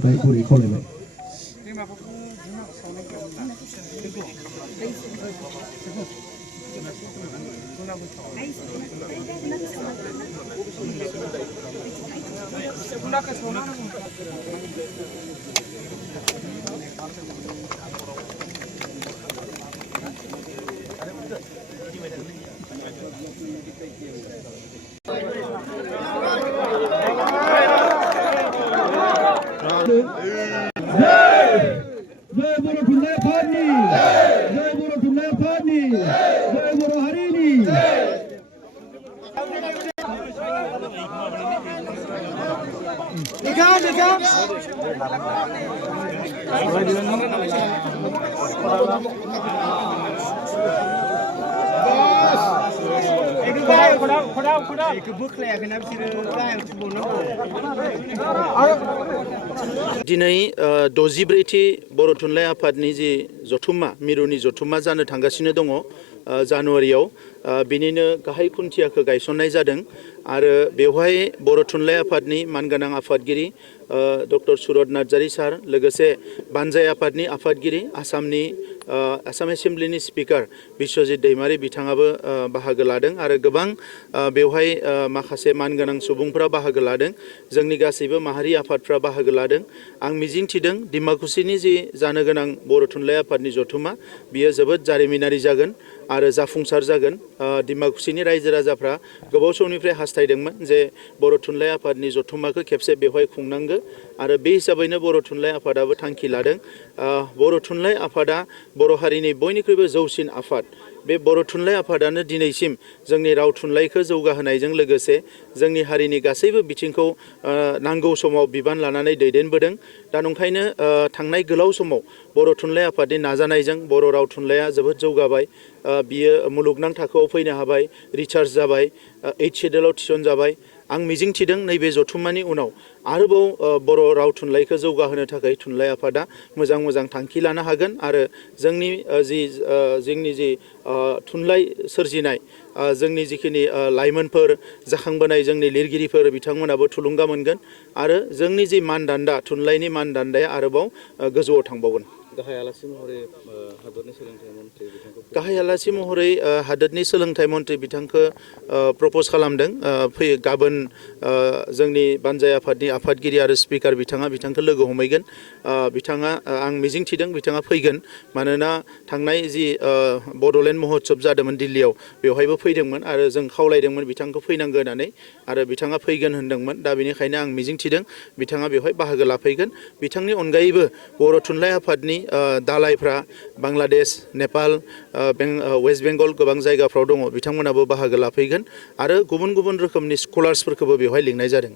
थाखाय गुरै खावलायबाय। जय बर' थुनलाइ आफादनि जय बर' थुनलाइ आफादनि जय बर' हारिनि दिनै 63थि बर' थुनलाइ आफादनि जि जथुम्मा मिरुनि जथुम्मा जानो थांगासिनो दङ जानुवारियाव बिनिनो गाहाय खुन्थियाखौ गायसननाय जादों आरो बेवहाय बर' थुनलाइ आफादनि मानगोनां आफादगिरि डक्टर सुरत नार्जारी सार लोगोसे बानजाय आफादनि आफादगिरि आसाम एसेम्ब्लिनि स्पिकार बिश्वजित दैमारी बिथाङाबो बाहागो लादों आरो गोबां बेवहाय माखासे मानगोनां सुबुंफोरा बाहागो लादों जोंनि गासैबो माहारि आफादफ्रा बाहागो लादों आं मिजिंथिदों डिमाकुसिनि जि जानो गोनां बर' थुनलाइ आफादनि जथुम्मा बियो जोबोद जारिमिनारि जागोन आरो जाफुंसार जागोन डिमाकुसिनि रायजो राजाफ्रा गोबाव समनिफ्राय हास्थायदोंमोन जे बर' थुनलाइ आफादनि जथुम्माखौ खेबसे बेवहाय खुंनांगौ आरो बे हिसाबैनो बर' थुनलाइ आफादाबो थांखि लादों बर' थुनलाइ आफादा बर' हारिनि बयनिख्रुइबो जौसिन आफाद बे बर' थुनलाइ आफादानो दिनैसिम जोंनि राव थुनलाइखौ जौगाहोनायजों लोगोसे जोंनि हारिनि गासैबो बिथिंखौ नांगौ समाव बिबान लानानै दैदेनबोदों दा नंखायनो थांनाय गोलाव समाव बर' थुनलाइ आफादनि नाजानायजों बर' राव थुनलाइया जोबोद जौगाबाय बियो मुलुगनां थाखोआव फैनो हाबाय रिसार्च जाबाय 8 सेड्युलाव थिसनजाबाय आं मिजिंथिदों नैबे जथुम्मानि उनाव आरोबाव बर' राव थुनलाइखौ जौगाहोनो थाखाय थुनलाइ आफादा मोजां मोजां थांखि लानो हागोन आरो जोंनि जि थुनलाइ सोरजिनाय जोंनि जिखिनि लाइमोनफोर जाखांबोनाय जोंनि लिरगिरिफोर बिथांमोनाबो थुलुंगा मोनगोन आरो जोंनि जि मानदान्दा थुनलाइनि मानदान्दाया आरोबाव गोजौआव थांबावगोन गाहाय आलासि महरै हादरनि सोलोंथाइ मन्थ्रि बिथांखौ गाहाय आलासि महरै हादोरनि सोलोंथाइ मन्थ्रि बिथांखौ प्रप'ज खालामदों गाबोन जोंनि बानजाय आफादनि आफादगिरि आरो स्पिकार बिथांखौ लोगो हमहैगोन बिथाङा आं मिजिंथिदों बिथाङा फैगोन मानोना थांनाय जि बड'लेण्ड महोत्सब जादोंमोन दिल्लीयाव बेवहायबो फैदोंमोन आरो जों खावलायदोंमोन बिथांखौ फैनांगौ होननानै आरो बिथाङा फैगोन होनदोंमोन दा बेनिखायनो आं मिजिंथिदों बिथाङा बेवहाय बाहागो लाफैगोन बिथांनि अनगायैबो बर' थुनलाइ आफादनि दालाइफ्रा बांलादेश नेपाल वेस्ट बेंगल गोबां जायगाफ्राव दङ बिथांमोनाबो बाहागो लाफैगोन आरो गुबुन गुबुन रोखोमनि स्कलार्सफोरखौबो बेवहाय लिंनाय जादों